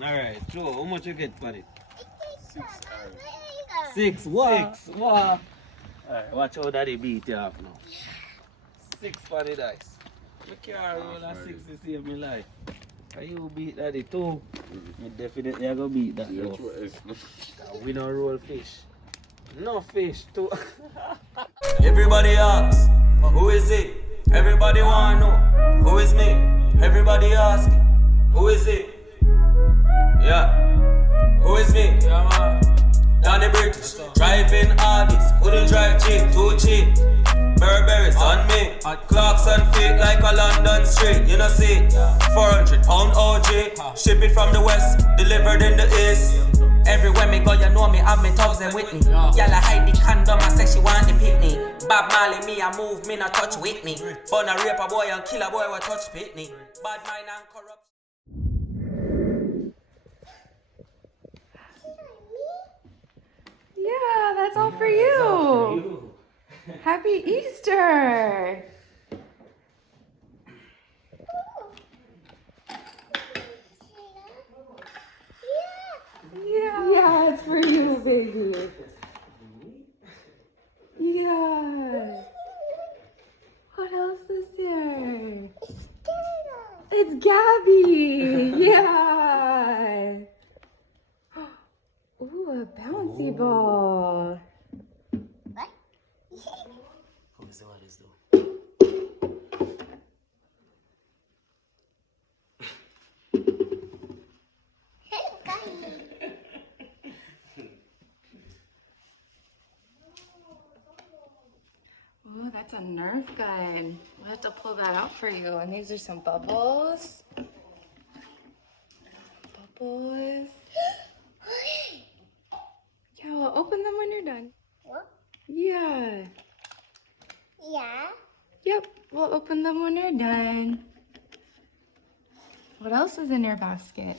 Alright, Joe, how much you get for it? 6. 6. What? 6. What? Alright, watch how daddy beat you up now. 6 for the dice. I can't roll a 6 to save my life. Can you beat daddy too? You definitely are gonna beat that though. We don't roll fish. No fish too. Everybody asks, who is it? Everybody wanna know, who is me? Everybody asking, who is it? Yeah, who is me? Yeah, man. Danny British, driving artist, couldn't drive cheap, too cheap. Burberry's on me, clocks on feet like a London street, you know see. 400 pound OG, ship it from the west, delivered in the east. Everywhere me go, you know me, have me thousand with me. Y'all hide the condom, I say she want the picnic. Bob Marley, me I move, me not touch Whitney. Burn a rape a boy and kill a boy, we touch Pitney. Bad mind and corrupt. Yeah, that's all for you. Happy Easter. Yeah, it's for you, baby. Yeah. What else is there? It's Gabby. Yeah. Ooh, a bouncy ball. What is though? Oh, that's a Nerf gun. We'll have to pull that out for you. And these are some bubbles. Bubbles. Yeah, we'll open them when you're done. What? Yeah. Yeah. Yep, we'll open them when you're done. What else is in your basket?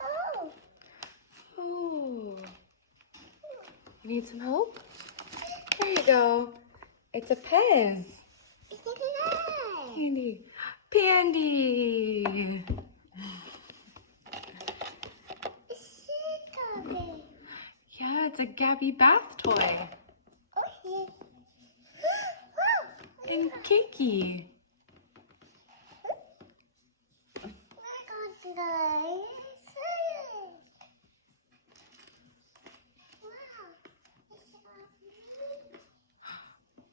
Oh. Oh. You need some help? There you go. It's a pen. It's a Pandy. Pandy. Yeah, it's a Gabby bath toy. Okay. And Kiki.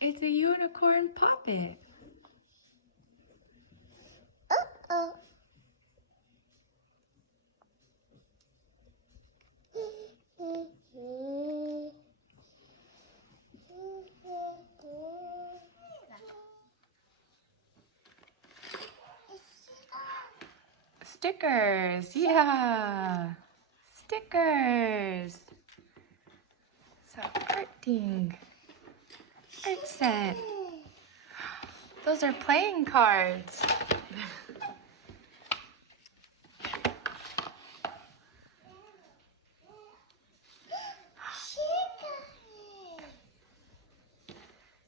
It's a unicorn puppet. Uh-oh. Stickers, yeah. Stickers. So arting. Art set. Those are playing cards.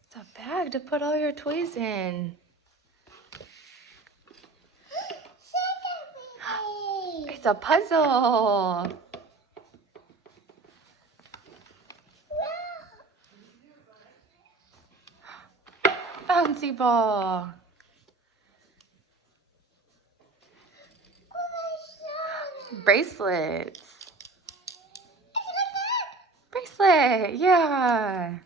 It's a bag to put all your toys in. It's a puzzle. Bouncy ball. Bracelets. Bracelet, yeah.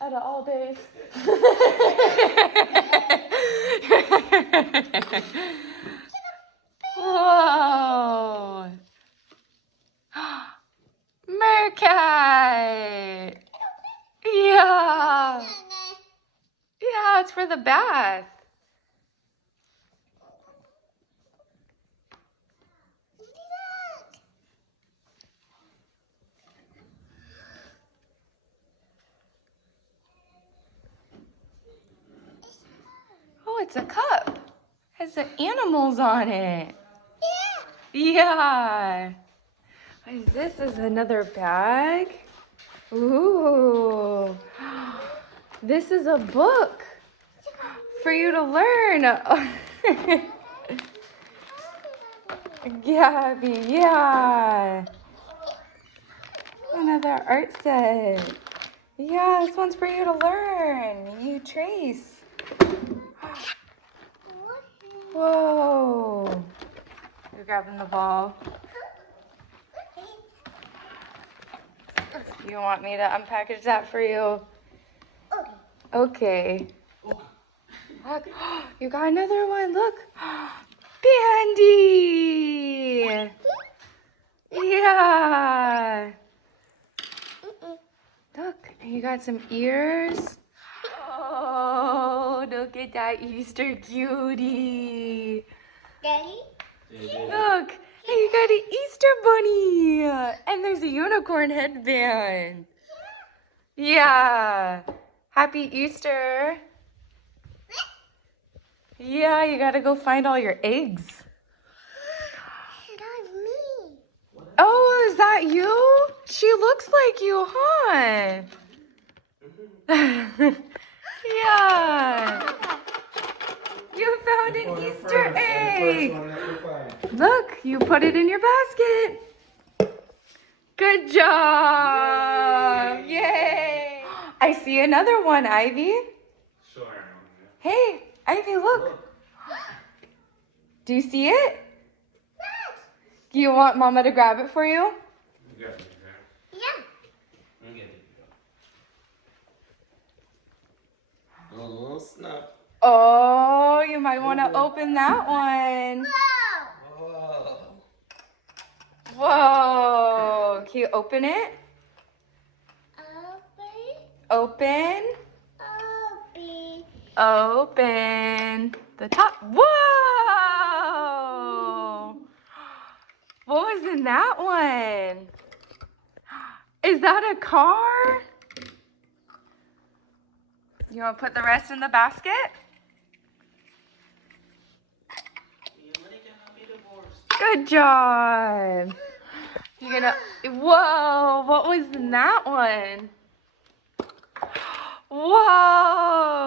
Out of all days. Whoa. Meerkat. Yeah. Yeah, it's for the bath. Oh, it's a cup. Has the animals on it. Yeah. Yeah. What is this? Is another bag? Ooh. This is a book for you to learn. Gabby, yeah. Another art set. Yeah, this one's for you to learn. You trace. Whoa. You're grabbing the ball. You want me to unpackage that for you? Okay. Look, you got another one. Look. Bandy. Yeah. Look, you got some ears. Oh, look at that Easter cutie. Daddy? Look, hey, you got an Easter bunny. And there's a unicorn headband. Yeah. Happy Easter. Yeah, you gotta go find all your eggs. That's me. Oh, is that you? She looks like you, huh? Yeah. You found an Easter egg. Look, you put it in your basket. Good job. Yay. I see another one, Ivy. Sure. Hey, Ivy, look. Do you see it? Do you want Mama to grab it for you? Yeah. Oh, snap. Oh, you might want to open that one. Oh. Whoa. Can you open it? Open. Open the top. Whoa! What was in that one? Is that a car? You want to put the rest in the basket? Good job. You're gonna. Whoa! What was in that one? Whoa!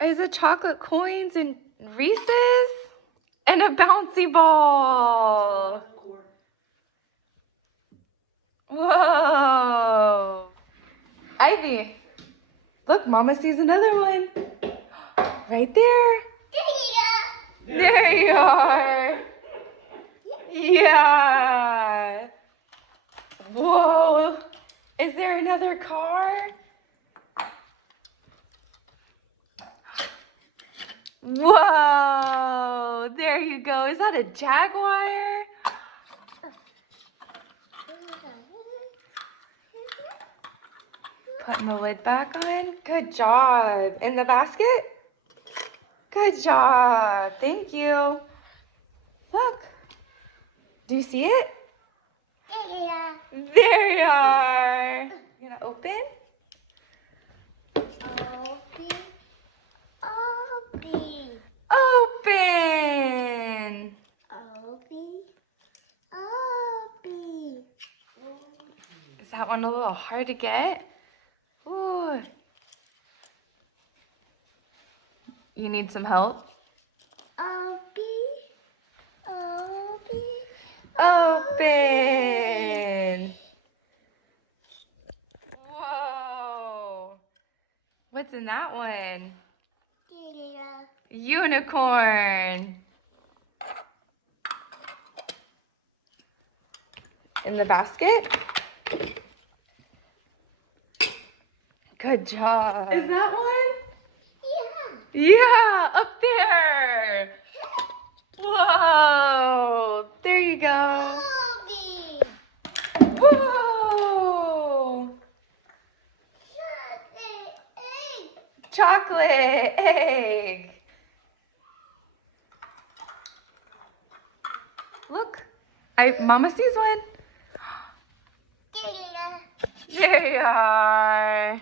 Is it chocolate coins and Reese's? And a bouncy ball. Whoa. Ivy, look, Mama sees another one. Right there. There you are. Yeah. Whoa. Is there another car? Whoa. There you go. Is that a Jaguar? Putting the lid back on. Good job. In the basket? Good job. Thank you. Look. Do you see it? There you are. You gonna open? Open. Is that one a little hard to get? Ooh. You need some help? Open. Whoa. What's in that one? Unicorn. In the basket? Good job. Is that one? Yeah, up there. Whoa. There you go. Whoa. Chocolate egg. Look, Mama sees one. There you are.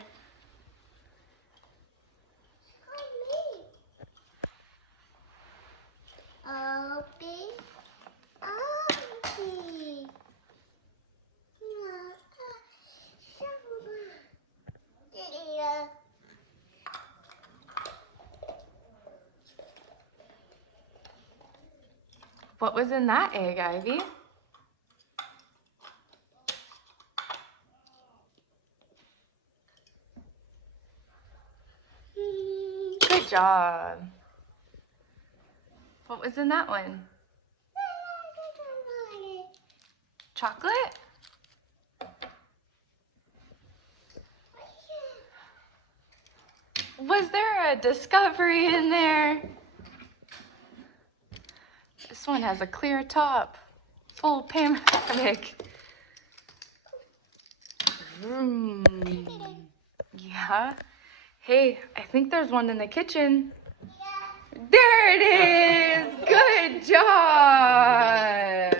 What was in that egg, Ivy? Good job. What was in that one? Chocolate? Was there a discovery in there? This one has a clear top, full panoramic. Yeah. Hey, I think there's one in the kitchen. There it is! Good job!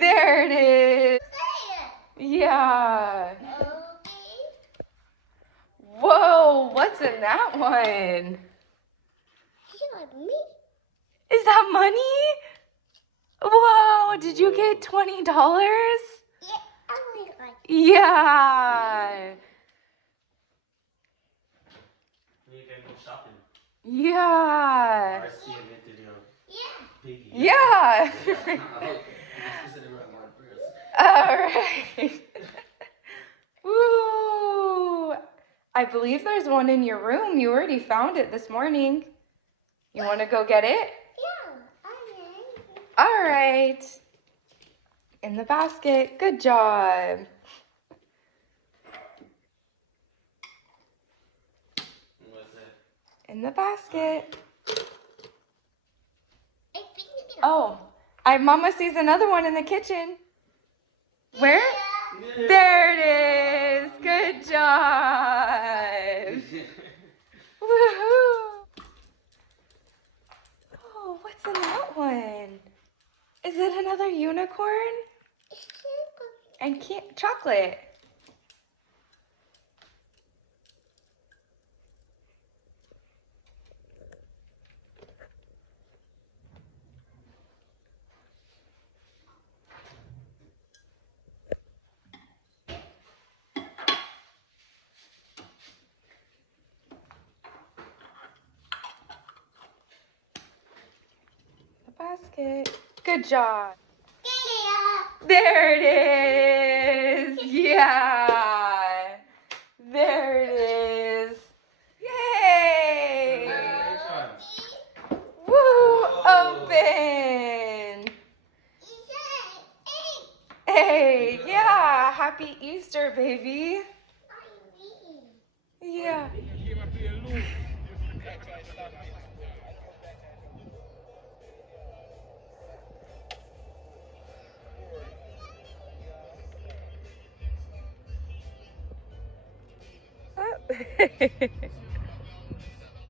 There it is! Yeah. Whoa, what's in that one? Is that money? Whoa, did you get $20? Yeah. You can go shopping. Yeah. Or save it in your piggy. Yeah. All right. Woo. I believe there's one in your room. You already found it this morning. You want to go get it? All right. In the basket. Good job. What's that? In the basket. Oh, Mama sees another one in the kitchen. Where? There it is. Good job. Woohoo. Oh, what's in that one? Is it another unicorn? And chocolate. The basket. Good job. There it is. Yeah. There it is. Yay. Woo. Open. Hey, yeah. Happy Easter, baby. Yeah. Oh.